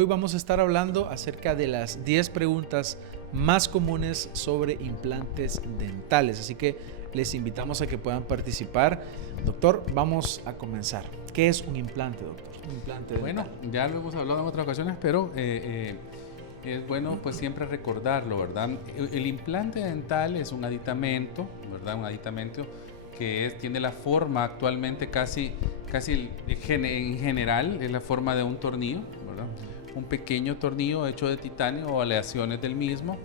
Hoy vamos a estar hablando acerca de las 10 preguntas más comunes sobre implantes dentales, así que les invitamos a que puedan participar. Doctor, vamos a comenzar. ¿Qué es un implante, doctor? Un implante dental. Bueno, ya lo hemos hablado en otras ocasiones, pero es bueno pues siempre recordarlo, ¿verdad? El implante dental es un aditamento, ¿verdad? Un aditamento que tiene la forma actualmente casi en general, es la forma de un tornillo, ¿verdad? Un pequeño tornillo hecho de titanio o aleaciones del mismo,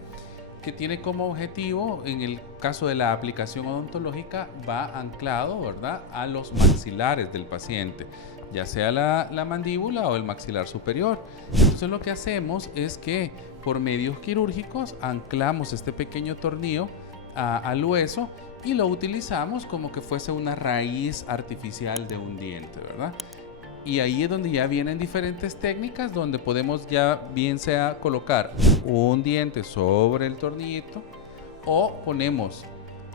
que tiene como objetivo, en el caso de la aplicación odontológica, va anclado, ¿verdad?, a los maxilares del paciente, ya sea la mandíbula o el maxilar superior. Entonces lo que hacemos es que por medios quirúrgicos anclamos este pequeño tornillo al hueso y lo utilizamos como que fuese una raíz artificial de un diente, ¿verdad? Y ahí es donde ya vienen diferentes técnicas donde podemos ya bien sea colocar un diente sobre el tornillito o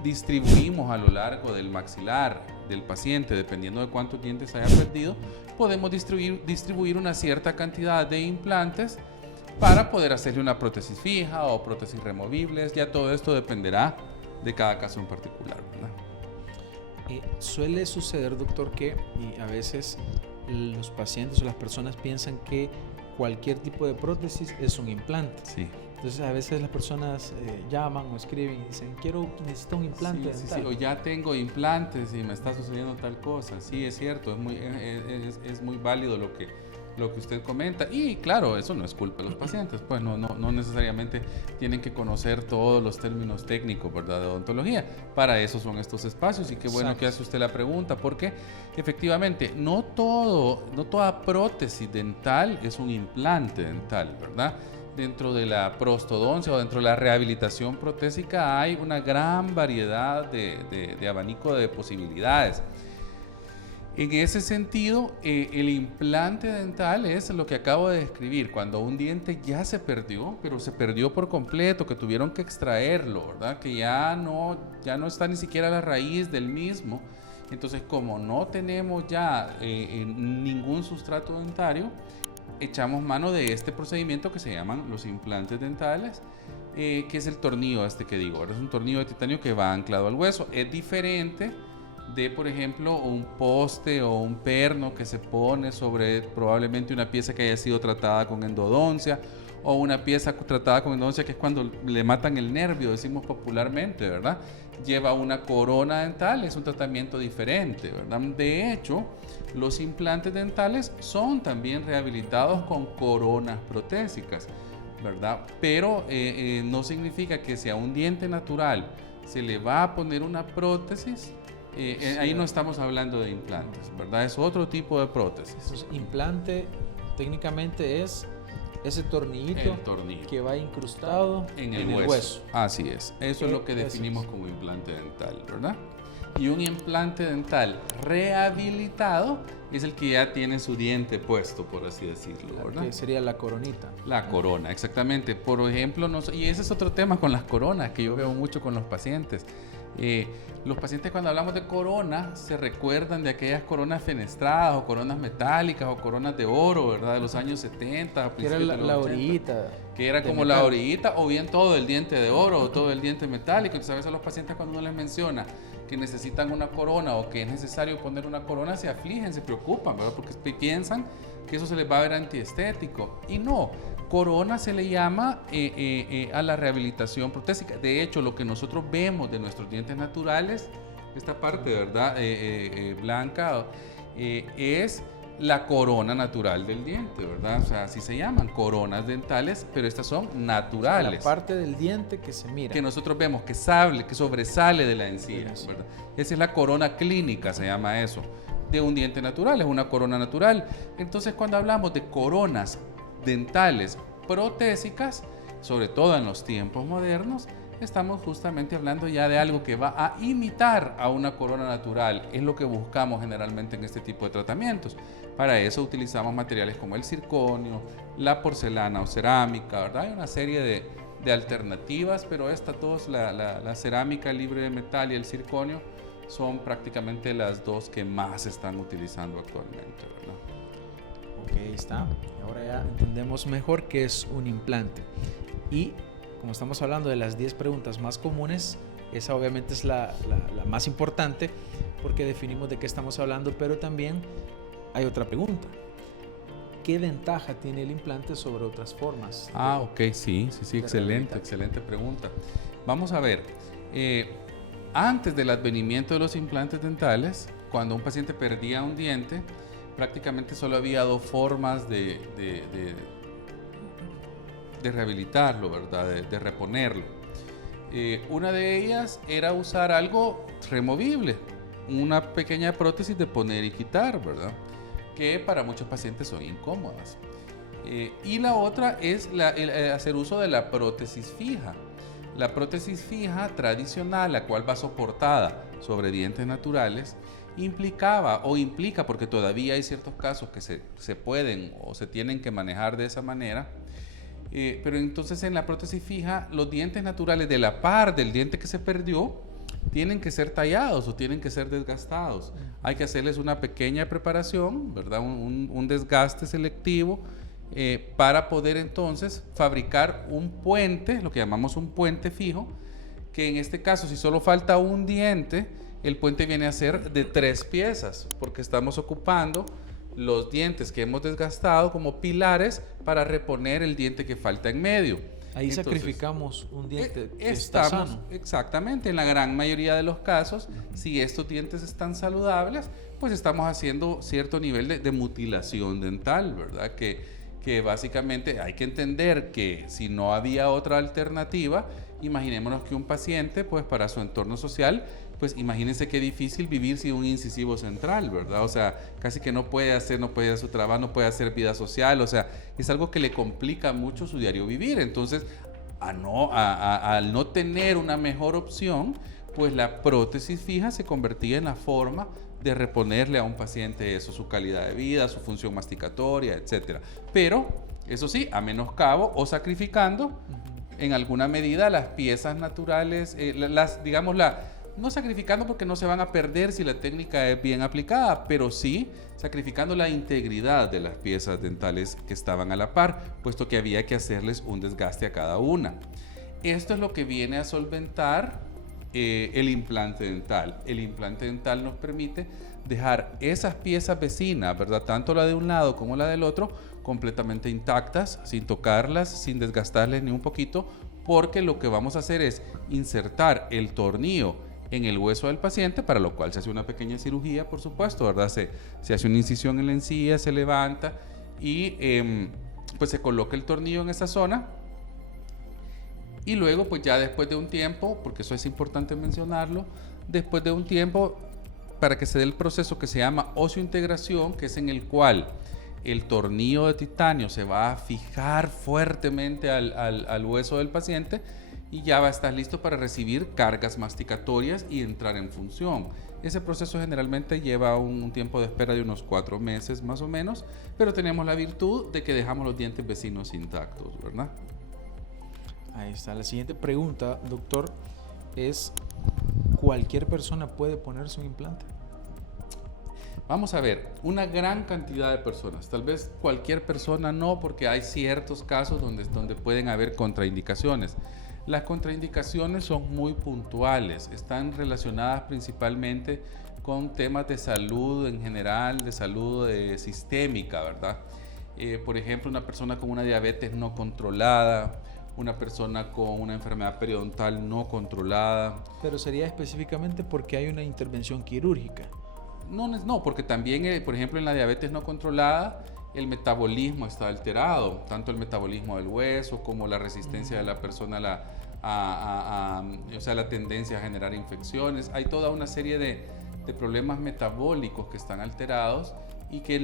distribuimos a lo largo del maxilar del paciente, dependiendo de cuántos dientes haya perdido, podemos distribuir una cierta cantidad de implantes para poder hacerle una prótesis fija o prótesis removibles. Ya todo esto dependerá de cada caso en particular, ¿verdad? Suele suceder, doctor, que a veces los pacientes o las personas piensan que cualquier tipo de prótesis es un implante. Sí. Entonces a veces las personas llaman o escriben y dicen, necesito un implante dental. Sí, o ya tengo implantes y me está sucediendo tal cosa. Sí, es cierto, es muy válido lo que usted comenta. Y claro, eso no es culpa de los pacientes, pues no necesariamente tienen que conocer todos los términos técnicos, ¿verdad?, de odontología. Para eso son estos espacios y qué bueno que hace usted la pregunta, porque efectivamente no toda prótesis dental es un implante dental, ¿verdad? Dentro de la prostodoncia o dentro de la rehabilitación protésica hay una gran variedad de abanico de posibilidades. En ese sentido, el implante dental es lo que acabo de describir, cuando un diente ya se perdió, pero se perdió por completo, que tuvieron que extraerlo, ¿verdad? Que ya no está ni siquiera la raíz del mismo. Entonces, como no tenemos ya ningún sustrato dentario, echamos mano de este procedimiento que se llaman los implantes dentales, que es el tornillo que digo, ¿verdad? Es un tornillo de titanio que va anclado al hueso. Es diferente de, por ejemplo, un poste o un perno que se pone sobre probablemente una pieza que haya sido tratada con endodoncia, o una pieza tratada con endodoncia que es cuando le matan el nervio, decimos popularmente, ¿verdad? Lleva una corona dental, es un tratamiento diferente, ¿verdad? De hecho, los implantes dentales son también rehabilitados con coronas protésicas, ¿verdad? Pero no significa que si a un diente natural se le va a poner una prótesis, ahí no estamos hablando de implantes, ¿verdad? Es otro tipo de prótesis. Entonces, implante técnicamente es ese tornillito que va incrustado en el hueso. Así es, eso es lo que definimos como implante dental, ¿verdad? Y un implante dental rehabilitado es el que ya tiene su diente puesto, por así decirlo, ¿verdad? Que sería la coronita. La corona, exactamente. Por ejemplo, y ese es otro tema con las coronas que yo veo mucho con los pacientes. Los pacientes, cuando hablamos de corona, se recuerdan de aquellas coronas fenestradas o coronas metálicas o coronas de oro, ¿verdad? De los años 70, que era la orillita. Que era como la orillita, o bien todo el diente de oro o todo el diente metálico. Entonces a veces a los pacientes, cuando uno les menciona que necesitan una corona o que es necesario poner una corona, se afligen, se preocupan, ¿verdad? Porque piensan que eso se les va a ver antiestético. Y no, corona se le llama a la rehabilitación protésica. De hecho, lo que nosotros vemos de nuestros dientes naturales, esta parte, ¿verdad?, blanca, es la corona natural del diente, ¿verdad? O sea, así se llaman, coronas dentales, pero estas son naturales. La parte del diente que se mira. Que nosotros vemos que sobresale de la encía, ¿verdad? Esa es la corona clínica, se llama eso, de un diente natural, es una corona natural. Entonces, cuando hablamos de coronas dentales protésicas, sobre todo en los tiempos modernos, estamos justamente hablando ya de algo que va a imitar a una corona natural. Es lo que buscamos generalmente en este tipo de tratamientos. Para eso utilizamos materiales como el circonio, la porcelana o cerámica, ¿verdad? Hay una serie de alternativas, pero estas dos, la cerámica libre de metal y el circonio, son prácticamente las dos que más se están utilizando actualmente, ¿verdad? Ok, ahí está. Ahora ya entendemos mejor qué es un implante. Y como estamos hablando de las 10 preguntas más comunes, esa obviamente es la más importante porque definimos de qué estamos hablando, pero también hay otra pregunta. ¿Qué ventaja tiene el implante sobre otras formas? Ok, sí, excelente pregunta. Vamos a ver, antes del advenimiento de los implantes dentales, cuando un paciente perdía un diente, prácticamente solo había dos formas de rehabilitarlo, ¿verdad? De reponerlo. Una de ellas era usar algo removible, una pequeña prótesis de poner y quitar, ¿verdad? Que para muchos pacientes son incómodas. Y la otra es hacer uso de la prótesis fija. La prótesis fija tradicional, la cual va soportada sobre dientes naturales, implica, porque todavía hay ciertos casos que se pueden o se tienen que manejar de esa manera, pero entonces en la prótesis fija los dientes naturales de la par del diente que se perdió tienen que ser tallados o tienen que ser desgastados. Hay que hacerles una pequeña preparación, ¿verdad? Un desgaste selectivo para poder entonces fabricar un puente, lo que llamamos un puente fijo, que en este caso si solo falta un diente, el puente viene a ser de 3 piezas, porque estamos ocupando los dientes que hemos desgastado como pilares para reponer el diente que falta en medio. Ahí entonces, sacrificamos un diente que está sano. Exactamente, en la gran mayoría de los casos, si estos dientes están saludables, pues estamos haciendo cierto nivel de mutilación dental, ¿verdad? Que básicamente hay que entender que si no había otra alternativa, imaginémonos que un paciente, pues para su entorno social, pues imagínense qué difícil vivir sin un incisivo central, ¿verdad? O sea, casi que no puede hacer su trabajo, no puede hacer vida social, o sea, es algo que le complica mucho su diario vivir. Entonces, al no tener una mejor opción, pues la prótesis fija se convertía en la forma de reponerle a un paciente eso, su calidad de vida, su función masticatoria, etcétera. Pero, eso sí, a menoscabo o sacrificando en alguna medida las piezas naturales, no sacrificando porque no se van a perder si la técnica es bien aplicada, pero sí sacrificando la integridad de las piezas dentales que estaban a la par, puesto que había que hacerles un desgaste a cada una. Esto es lo que viene a solventar el implante dental. El implante dental nos permite dejar esas piezas vecinas, ¿verdad? Tanto la de un lado como la del otro, completamente intactas, sin tocarlas, sin desgastarles ni un poquito, porque lo que vamos a hacer es insertar el tornillo en el hueso del paciente, para lo cual se hace una pequeña cirugía, por supuesto, ¿verdad? Se hace una incisión en la encía, se levanta y pues se coloca el tornillo en esa zona. Y luego, pues ya después de un tiempo, porque eso es importante mencionarlo, después de un tiempo, para que se dé el proceso que se llama osseointegración, que es en el cual el tornillo de titanio se va a fijar fuertemente al hueso del paciente, y ya va a estar listo para recibir cargas masticatorias y entrar en función. Ese proceso generalmente lleva un tiempo de espera de unos 4 meses más o menos, pero tenemos la virtud de que dejamos los dientes vecinos intactos, ¿verdad? Ahí está. La siguiente pregunta, doctor, es: ¿cualquier persona puede ponerse un implante? Vamos a ver, una gran cantidad de personas, tal vez cualquier persona no, porque hay ciertos casos donde pueden haber contraindicaciones. Las contraindicaciones son muy puntuales, están relacionadas principalmente con temas de salud en general, de salud sistémica, ¿verdad? Por ejemplo, una persona con una diabetes no controlada, una persona con una enfermedad periodontal no controlada. Pero sería específicamente porque hay una intervención quirúrgica. No, porque también, por ejemplo, en la diabetes no controlada, el metabolismo está alterado, tanto el metabolismo del hueso como la resistencia de la persona o sea, la tendencia a generar infecciones. Hay toda una serie de problemas metabólicos que están alterados y que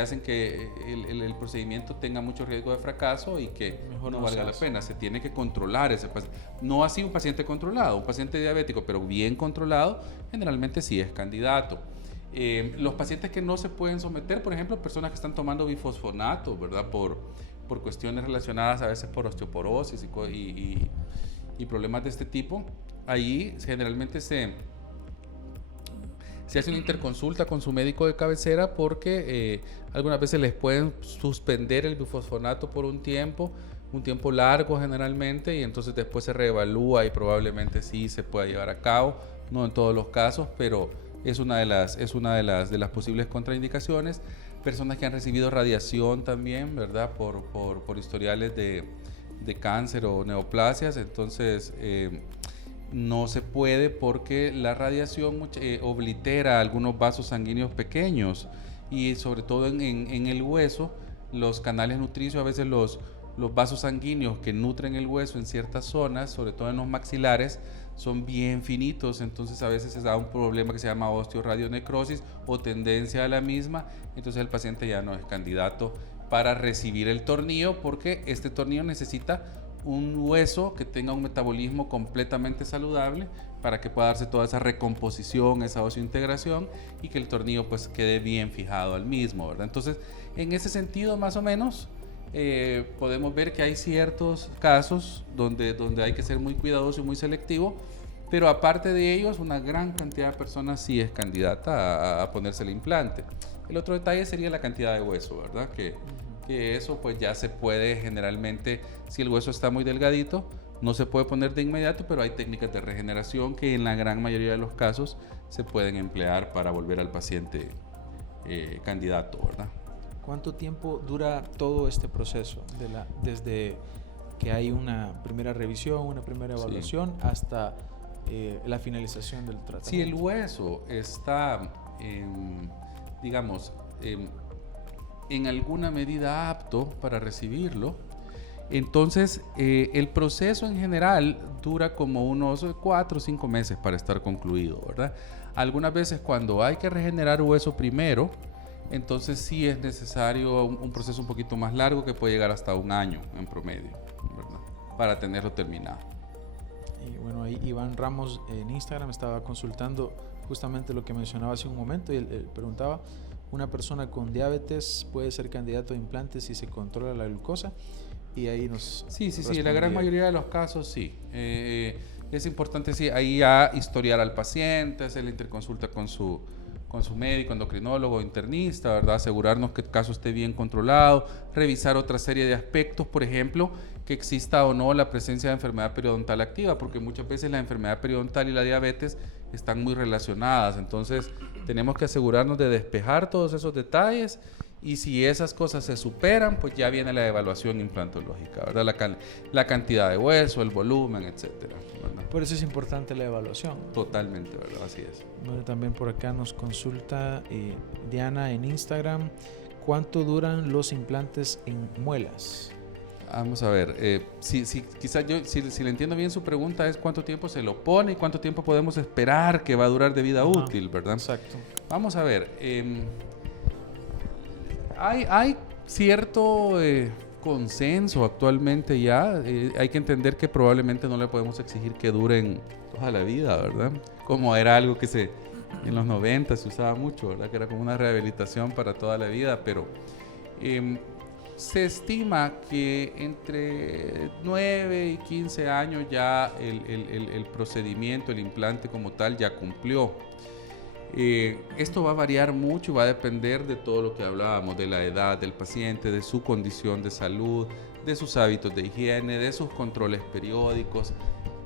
hacen que el procedimiento tenga mucho riesgo de fracaso y que mejor no valga la pena. Se tiene que controlar ese paciente. No así un paciente controlado, un paciente diabético, pero bien controlado, generalmente sí es candidato. Los pacientes que no se pueden someter, por ejemplo, personas que están tomando bifosfonato, ¿verdad? Por cuestiones relacionadas a veces por osteoporosis y problemas de este tipo, ahí generalmente se hace una interconsulta con su médico de cabecera porque algunas veces les pueden suspender el bifosfonato por un tiempo largo generalmente, y entonces después se reevalúa y probablemente sí se pueda llevar a cabo, no en todos los casos, pero es una de las posibles contraindicaciones. Personas que han recibido radiación también, ¿verdad? Por historiales de cáncer o neoplasias, entonces no se puede porque la radiación oblitera algunos vasos sanguíneos pequeños, y sobre todo en el hueso, los canales nutricios, a veces los vasos sanguíneos que nutren el hueso en ciertas zonas, sobre todo en los maxilares, son bien finitos, entonces a veces se da un problema que se llama osteoradionecrosis o tendencia a la misma, entonces el paciente ya no es candidato para recibir el tornillo, porque este tornillo necesita un hueso que tenga un metabolismo completamente saludable para que pueda darse toda esa recomposición, esa osseointegración, y que el tornillo pues quede bien fijado al mismo, ¿verdad? Entonces, en ese sentido, más o menos, podemos ver que hay ciertos casos donde hay que ser muy cuidadoso y muy selectivo, pero aparte de ellos, una gran cantidad de personas sí es candidata a ponerse el implante. El otro detalle sería la cantidad de hueso, ¿verdad? Que eso pues ya se puede generalmente, si el hueso está muy delgadito, no se puede poner de inmediato, pero hay técnicas de regeneración que en la gran mayoría de los casos se pueden emplear para volver al paciente candidato, ¿verdad? ¿Cuánto tiempo dura todo este proceso? Desde que hay una primera revisión, una primera evaluación, sí, hasta la finalización del tratamiento. Si el hueso está, digamos, en alguna medida apto para recibirlo, entonces el proceso en general dura como unos 4 o 5 meses para estar concluido, ¿verdad? Algunas veces cuando hay que regenerar hueso primero, entonces sí es necesario un proceso un poquito más largo que puede llegar hasta 1 año en promedio, ¿verdad? Para tenerlo terminado. Y bueno, ahí Iván Ramos en Instagram estaba consultando justamente lo que mencionaba hace un momento, y él preguntaba: ¿una persona con diabetes puede ser candidato a implantes si se controla la glucosa? Y ahí nos Sí, la gran mayoría de los casos sí. Es importante, sí, ahí ya historiar al paciente, hacer la interconsulta con su médico, endocrinólogo, internista, ¿verdad? Asegurarnos que el caso esté bien controlado, revisar otra serie de aspectos, por ejemplo, que exista o no la presencia de enfermedad periodontal activa, porque muchas veces la enfermedad periodontal y la diabetes están muy relacionadas, entonces tenemos que asegurarnos de despejar todos esos detalles, y si esas cosas se superan, pues ya viene la evaluación implantológica, ¿verdad? La cantidad de hueso, el volumen, etcétera, ¿verdad? Por eso es importante la evaluación. Totalmente, ¿verdad? Así es. Bueno, también por acá nos consulta Diana en Instagram: ¿cuánto duran los implantes en muelas? Vamos a ver, quizás si le entiendo bien su pregunta es cuánto tiempo se lo pone y cuánto tiempo podemos esperar que va a durar de vida útil, ¿verdad? Exacto. Vamos a ver, hay cierto consenso actualmente ya, hay que entender que probablemente no le podemos exigir que duren toda la vida, ¿verdad? Como era algo que en los 90 se usaba mucho, ¿verdad? Que era como una rehabilitación para toda la vida, pero se estima que entre 9 y 15 años ya el procedimiento, el implante como tal ya cumplió. Esto va a variar mucho y va a depender de todo lo que hablábamos, de la edad del paciente, de su condición de salud, de sus hábitos de higiene, de sus controles periódicos,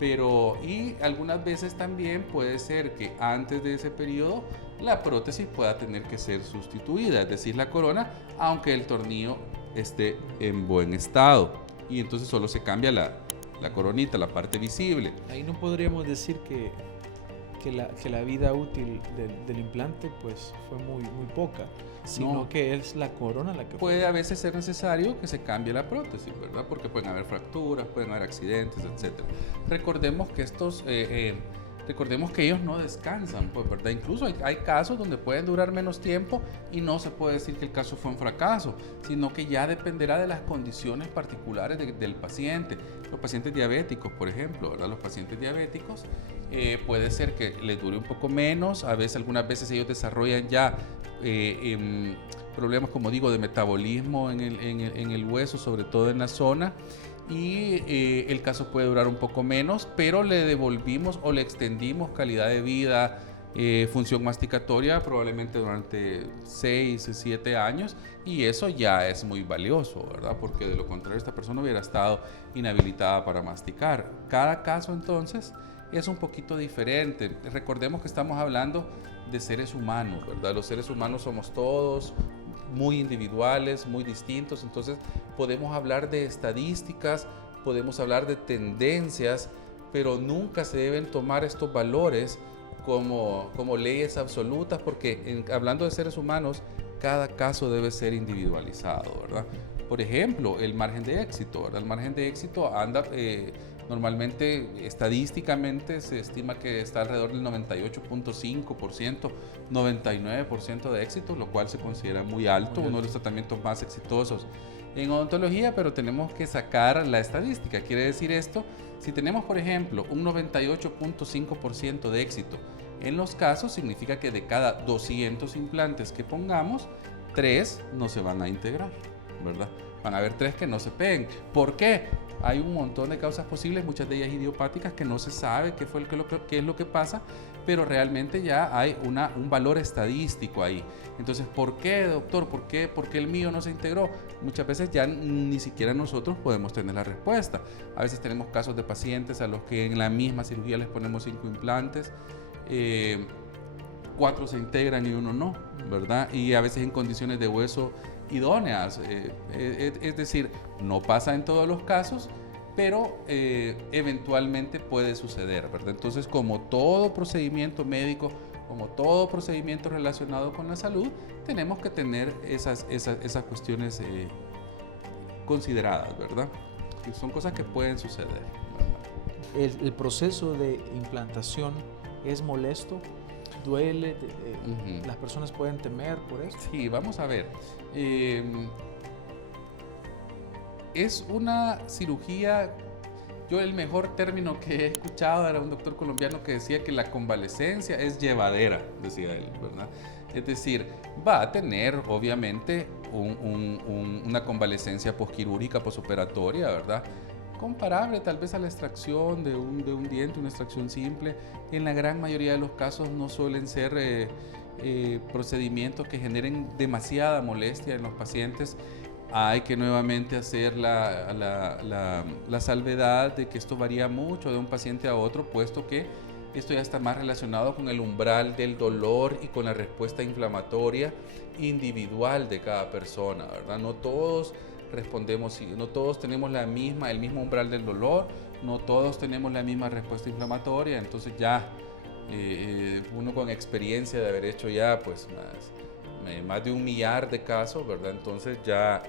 y algunas veces también puede ser que antes de ese periodo la prótesis pueda tener que ser sustituida, es decir, la corona, aunque el tornillo esté en buen estado, y entonces solo se cambia la coronita, la parte visible. Ahí no podríamos decir que la vida útil del implante pues fue muy poca, sino que es la corona la que puede a veces ser necesario que se cambie la prótesis, ¿verdad? Porque pueden haber fracturas, pueden haber accidentes, etc. Recordemos que ellos no descansan, pues, ¿verdad? Incluso hay casos donde pueden durar menos tiempo y no se puede decir que el caso fue un fracaso, sino que ya dependerá de las condiciones particulares del paciente. Los pacientes diabéticos, por ejemplo, ¿verdad? Los pacientes diabéticos puede ser que les dure un poco menos, algunas veces ellos desarrollan ya problemas, como digo, de metabolismo en el hueso, sobre todo en la zona, y el caso puede durar un poco menos, pero le devolvimos o le extendimos calidad de vida, función masticatoria probablemente durante 6, 7 años, y eso ya es muy valioso, ¿verdad? Porque de lo contrario esta persona hubiera estado inhabilitada para masticar. Cada caso entonces es un poquito diferente. Recordemos que estamos hablando de seres humanos, ¿verdad? Los seres humanos somos todos muy individuales, muy distintos, entonces podemos hablar de estadísticas, podemos hablar de tendencias, pero nunca se deben tomar estos valores como leyes absolutas, porque hablando de seres humanos, cada caso debe ser individualizado, ¿verdad? Por ejemplo, el margen de éxito, ¿verdad? El margen de éxito anda, normalmente, estadísticamente, se estima que está alrededor del 98.5%, 99% de éxito, lo cual se considera muy alto, uno de los tratamientos más exitosos en odontología, pero tenemos que sacar la estadística. Quiere decir esto, si tenemos, por ejemplo, un 98.5% de éxito en los casos, significa que de cada 200 implantes que pongamos, 3 no se van a integrar, ¿verdad? Van a haber 3 que no se peguen. ¿Por qué? Hay un montón de causas posibles, muchas de ellas idiopáticas, que no se sabe qué es lo que pasa, pero realmente ya hay un valor estadístico ahí. Entonces, ¿por qué, doctor? ¿Por qué el mío no se integró? Muchas veces ya ni siquiera nosotros podemos tener la respuesta. A veces tenemos casos de pacientes a los que en la misma cirugía les ponemos 5 implantes, 4 se integran y 1 no, ¿verdad? Y a veces en condiciones de hueso idóneas, es decir, no pasa en todos los casos, pero eventualmente puede suceder, ¿verdad? Entonces, como todo procedimiento médico, como todo procedimiento relacionado con la salud, tenemos que tener esas cuestiones consideradas, ¿verdad? Que son cosas que pueden suceder, ¿verdad? El proceso de implantación es molesto, duele, las personas pueden temer por eso. Sí, vamos a ver. Es una cirugía, yo el mejor término que he escuchado era un doctor colombiano que decía que la convalecencia es llevadera, decía él, ¿verdad? Es decir, va a tener obviamente una convalecencia posquirúrgica, posoperatoria, ¿verdad? Comparable tal vez a la extracción de un diente, una extracción simple. En la gran mayoría de los casos no suelen ser procedimientos que generen demasiada molestia en los pacientes. Hay que nuevamente hacer la salvedad de que esto varía mucho de un paciente a otro, puesto que esto ya está más relacionado con el umbral del dolor y con la respuesta inflamatoria individual de cada persona, ¿verdad? No todos respondemos, no todos tenemos el mismo umbral del dolor, no todos tenemos la misma respuesta inflamatoria, entonces ya uno con experiencia de haber hecho ya pues más de 1 millar de casos, ¿verdad? Entonces ya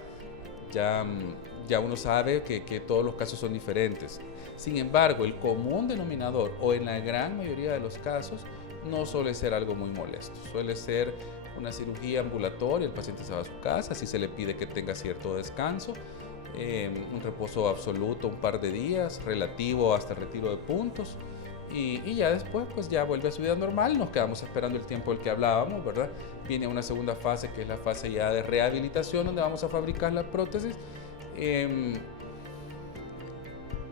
uno sabe que todos los casos son diferentes. Sin embargo, el común denominador, o en la gran mayoría de los casos, no suele ser algo muy molesto. Suele ser una cirugía ambulatoria, el paciente se va a su casa, si se le pide que tenga cierto descanso, un reposo absoluto, un par de días, relativo hasta el retiro de puntos, y ya después pues ya vuelve a su vida normal. Nos quedamos esperando el tiempo del que hablábamos, ¿verdad? Viene una segunda fase, que es la fase ya de rehabilitación, donde vamos a fabricar la prótesis.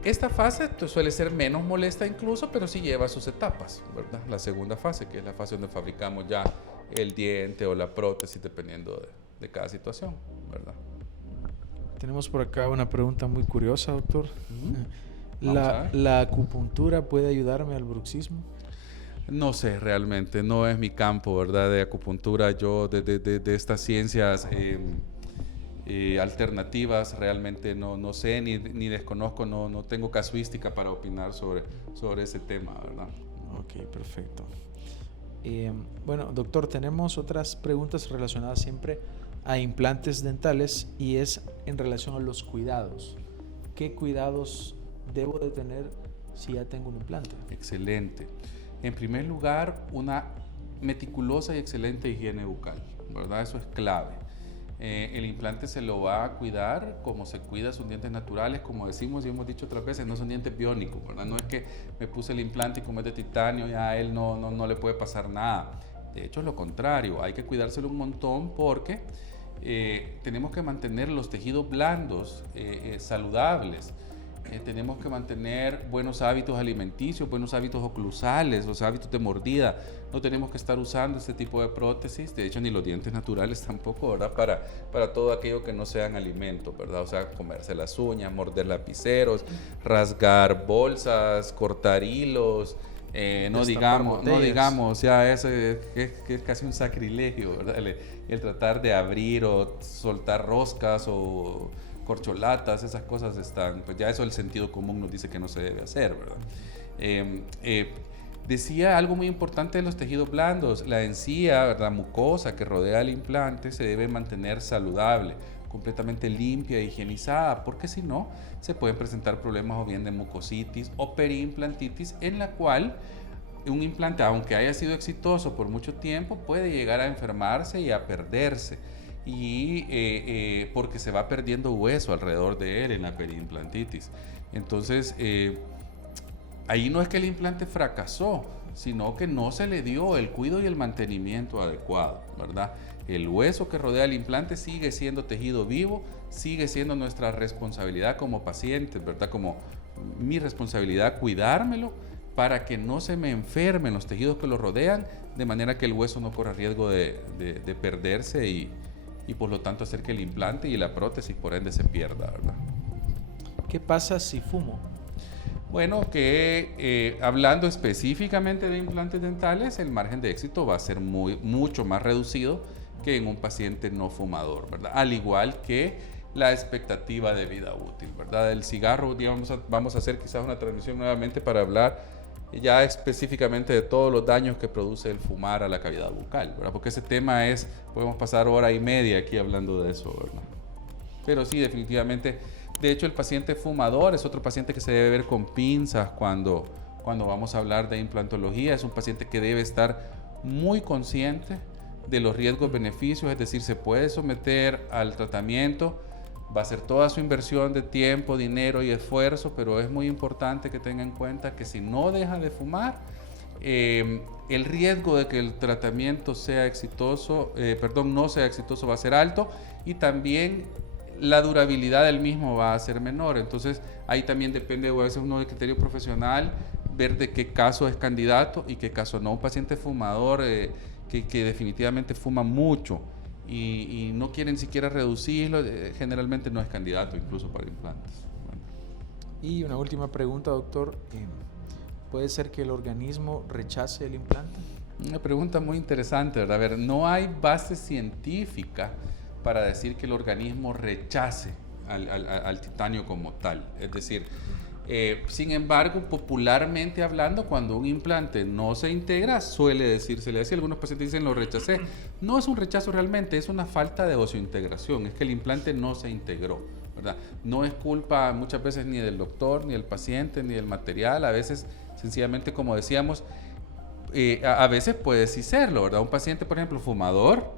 Esta fase suele ser menos molesta incluso, pero sí lleva sus etapas, ¿verdad? La segunda fase, que es la fase donde fabricamos ya el diente o la prótesis, dependiendo de cada situación, ¿verdad? Tenemos por acá una pregunta muy curiosa, doctor. ¿La acupuntura puede ayudarme al bruxismo? No sé, realmente, no es mi campo, ¿verdad? De acupuntura, yo de estas ciencias alternativas realmente no sé ni desconozco, no tengo casuística para opinar sobre ese tema, ¿verdad? Ok, perfecto. Bueno, doctor, tenemos otras preguntas relacionadas siempre a implantes dentales, y es en relación a los cuidados. ¿Qué cuidados debo de tener si ya tengo un implante? Excelente. En primer lugar, una meticulosa y excelente higiene bucal, ¿verdad? Eso es clave. El implante se lo va a cuidar como se cuida sus dientes naturales, como decimos y hemos dicho otras veces, no son dientes biónicos, ¿verdad? No es que me puse el implante y como es de titanio ya a él no le puede pasar nada. De hecho, es lo contrario, hay que cuidárselo un montón, porque tenemos que mantener los tejidos blandos saludables. tenemos que mantener buenos hábitos alimenticios, buenos hábitos oclusales, los hábitos de mordida. No tenemos que estar usando este tipo de prótesis, de hecho ni los dientes naturales tampoco, ¿verdad? Para todo aquello que no sean alimentos, ¿verdad? O sea, comerse las uñas, morder lapiceros, rasgar bolsas, cortar hilos. No digamos, ya eso es casi un sacrilegio, ¿verdad? El tratar de abrir o soltar roscas o corcholatas, esas cosas están, pues ya eso el sentido común nos dice que no se debe hacer, ¿verdad? Decía algo muy importante de los tejidos blandos, la encía, ¿verdad? Mucosa que rodea el implante se debe mantener saludable, completamente limpia e higienizada, porque si no, se pueden presentar problemas o bien de mucositis o periimplantitis, en la cual un implante, aunque haya sido exitoso por mucho tiempo, puede llegar a enfermarse y a perderse. Y porque se va perdiendo hueso alrededor de él en la periimplantitis. Entonces, ahí no es que el implante fracasó, sino que no se le dio el cuidado y el mantenimiento adecuado, ¿verdad? El hueso que rodea el implante sigue siendo tejido vivo, sigue siendo nuestra responsabilidad como pacientes, ¿verdad? Como mi responsabilidad cuidármelo para que no se me enfermen los tejidos que lo rodean, de manera que el hueso no corra riesgo de perderse y por lo tanto hacer que el implante y la prótesis por ende se pierda, ¿verdad? ¿Qué pasa si fumo? Bueno, que hablando específicamente de implantes dentales, el margen de éxito va a ser mucho más reducido que en un paciente no fumador, ¿verdad? Al igual que la expectativa de vida útil, ¿verdad? El cigarro, digamos, vamos a hacer quizás una transmisión nuevamente para hablar ya específicamente de todos los daños que produce el fumar a la cavidad bucal, ¿verdad? Porque ese tema podemos pasar hora y media aquí hablando de eso, ¿verdad? Pero sí, definitivamente, de hecho el paciente fumador es otro paciente que se debe ver con pinzas cuando vamos a hablar de implantología, es un paciente que debe estar muy consciente de los riesgos-beneficios, es decir, se puede someter al tratamiento, va a ser toda su inversión de tiempo, dinero y esfuerzo, pero es muy importante que tenga en cuenta que si no deja de fumar, el riesgo de que el tratamiento sea exitoso, no sea exitoso va a ser alto y también la durabilidad del mismo va a ser menor. Entonces ahí también depende, a veces uno de criterio profesional, ver de qué caso es candidato y qué caso no. Un paciente fumador que definitivamente fuma mucho y no quieren ni siquiera reducirlo, generalmente no es candidato incluso para implantes. Bueno. Y una última pregunta, doctor. ¿Puede ser que el organismo rechace el implante? Una pregunta muy interesante, ¿verdad? A ver, no hay base científica para decir que el organismo rechace al titanio como tal. Es decir, sin embargo, popularmente hablando, cuando un implante no se integra, suele decírsele así. Algunos pacientes dicen lo rechacé. No es un rechazo realmente, es una falta de osseointegración. Es que el implante no se integró, ¿verdad? No es culpa muchas veces ni del doctor, ni del paciente, ni del material. A veces, sencillamente, como decíamos, a veces puede sí serlo, ¿verdad? Un paciente, por ejemplo, fumador,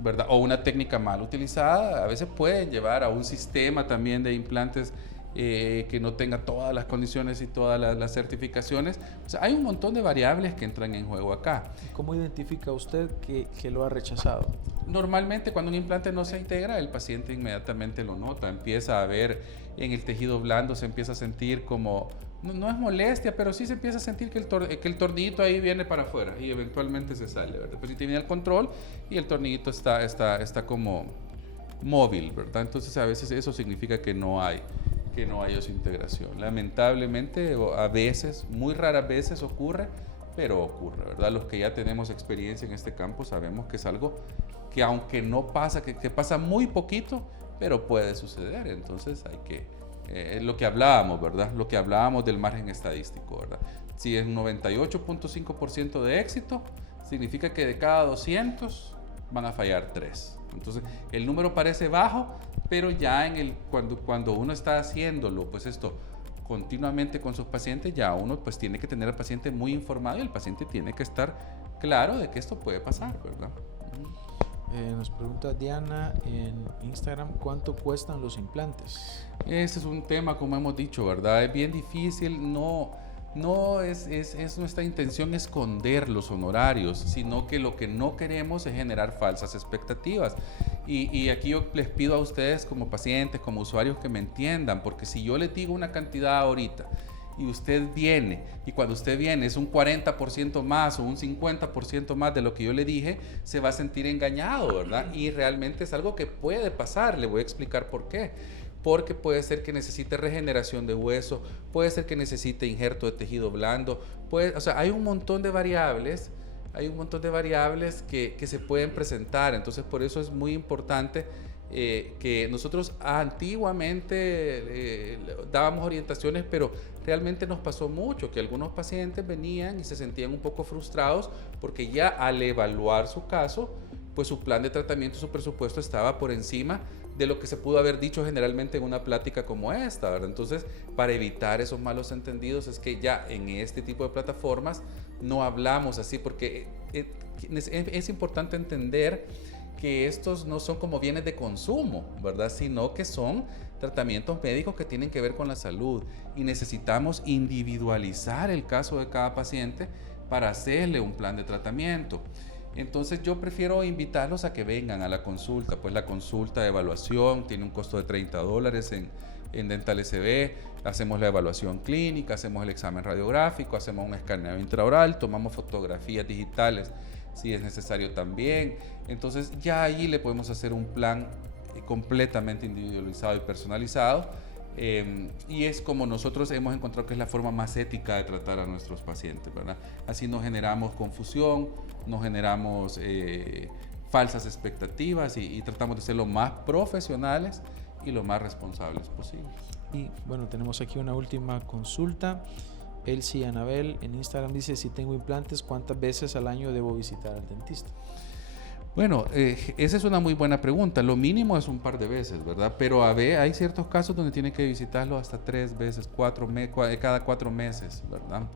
¿verdad? O una técnica mal utilizada, a veces pueden llevar a un sistema también de implantes que no tenga todas las condiciones y todas las certificaciones. O sea, hay un montón de variables que entran en juego acá. ¿Cómo identifica usted que lo ha rechazado? Normalmente cuando un implante no se integra, el paciente inmediatamente lo nota, empieza a ver en el tejido blando, se empieza a sentir como, no es molestia, pero sí se empieza a sentir que el tornillito ahí viene para afuera y eventualmente se sale, ¿verdad? Después viene el control y el tornillito está como móvil, ¿verdad? Entonces a veces eso significa que no hay osseointegración. Lamentablemente, a veces, muy raras veces ocurre, pero ocurre, ¿verdad? Los que ya tenemos experiencia en este campo sabemos que es algo que aunque no pasa, que pasa muy poquito, pero puede suceder. Entonces hay que, lo que hablábamos, ¿verdad? Lo que hablábamos del margen estadístico, ¿verdad? Si es un 98.5% de éxito, significa que de cada 200 van a fallar 3. Entonces el número parece bajo, pero ya cuando uno está haciéndolo, pues esto continuamente con sus pacientes, ya uno pues tiene que tener al paciente muy informado y el paciente tiene que estar claro de que esto puede pasar, ¿verdad? Nos pregunta Diana en Instagram, ¿cuánto cuestan los implantes? Ese es un tema, como hemos dicho, ¿verdad? Es bien difícil, no es nuestra intención esconder los honorarios, sino que lo que no queremos es generar falsas expectativas. Y aquí yo les pido a ustedes como pacientes, como usuarios, que me entiendan, porque si yo les digo una cantidad ahorita y usted viene, y cuando usted viene es un 40% más o un 50% más de lo que yo le dije, se va a sentir engañado, ¿verdad? Y realmente es algo que puede pasar, le voy a explicar por qué. Porque puede ser que necesite regeneración de hueso, puede ser que necesite injerto de tejido blando, o sea, hay un montón de variables. Hay un montón de variables que se pueden presentar, entonces por eso es muy importante que nosotros antiguamente dábamos orientaciones, pero realmente nos pasó mucho que algunos pacientes venían y se sentían un poco frustrados porque ya al evaluar su caso, pues su plan de tratamiento, su presupuesto estaba por encima de lo que se pudo haber dicho generalmente en una plática como esta, ¿verdad? Entonces, para evitar esos malos entendidos es que ya en este tipo de plataformas no hablamos así, porque es importante entender que estos no son como bienes de consumo, ¿verdad? Sino que son tratamientos médicos que tienen que ver con la salud y necesitamos individualizar el caso de cada paciente para hacerle un plan de tratamiento. Entonces yo prefiero invitarlos a que vengan a la consulta, pues la consulta de evaluación tiene un costo de $30 en Dental SB, hacemos la evaluación clínica, hacemos el examen radiográfico, hacemos un escaneo intraoral, tomamos fotografías digitales si es necesario también. Entonces ya allí le podemos hacer un plan completamente individualizado y personalizado. Y es como nosotros hemos encontrado que es la forma más ética de tratar a nuestros pacientes, ¿verdad? Así no generamos confusión, no generamos falsas expectativas y tratamos de ser lo más profesionales y lo más responsables posibles. Y bueno, tenemos aquí una última consulta. Elsie Anabel en Instagram dice: si tengo implantes, ¿cuántas veces al año debo visitar al dentista? Bueno, esa es una muy buena pregunta. Lo mínimo es un par de veces, ¿verdad? Pero hay ciertos casos donde tiene que visitarlo hasta 3 veces, cada 4 meses, ¿verdad?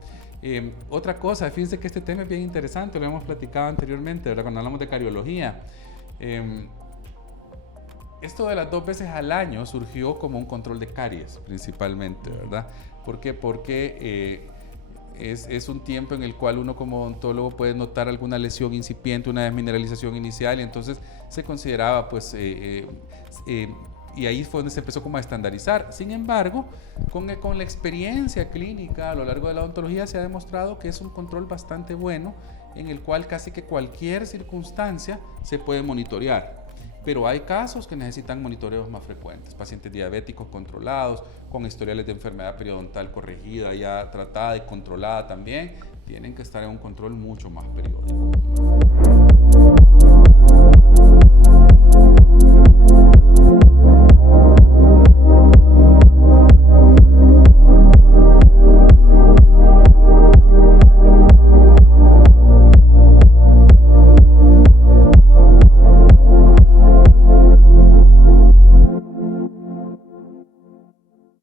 Otra cosa, fíjense que este tema es bien interesante, lo hemos platicado anteriormente, ¿verdad? Cuando hablamos de cariología. Esto de las 2 veces al año surgió como un control de caries, principalmente, ¿verdad? ¿Por qué? Porque es un tiempo en el cual uno como odontólogo puede notar alguna lesión incipiente, una desmineralización inicial, y entonces se consideraba, pues, y ahí fue donde se empezó como a estandarizar. Sin embargo, con la experiencia clínica a lo largo de la odontología se ha demostrado que es un control bastante bueno, en el cual casi que cualquier circunstancia se puede monitorear. Pero hay casos que necesitan monitoreos más frecuentes, pacientes diabéticos controlados, con historiales de enfermedad periodontal corregida, ya tratada y controlada también, tienen que estar en un control mucho más periódico.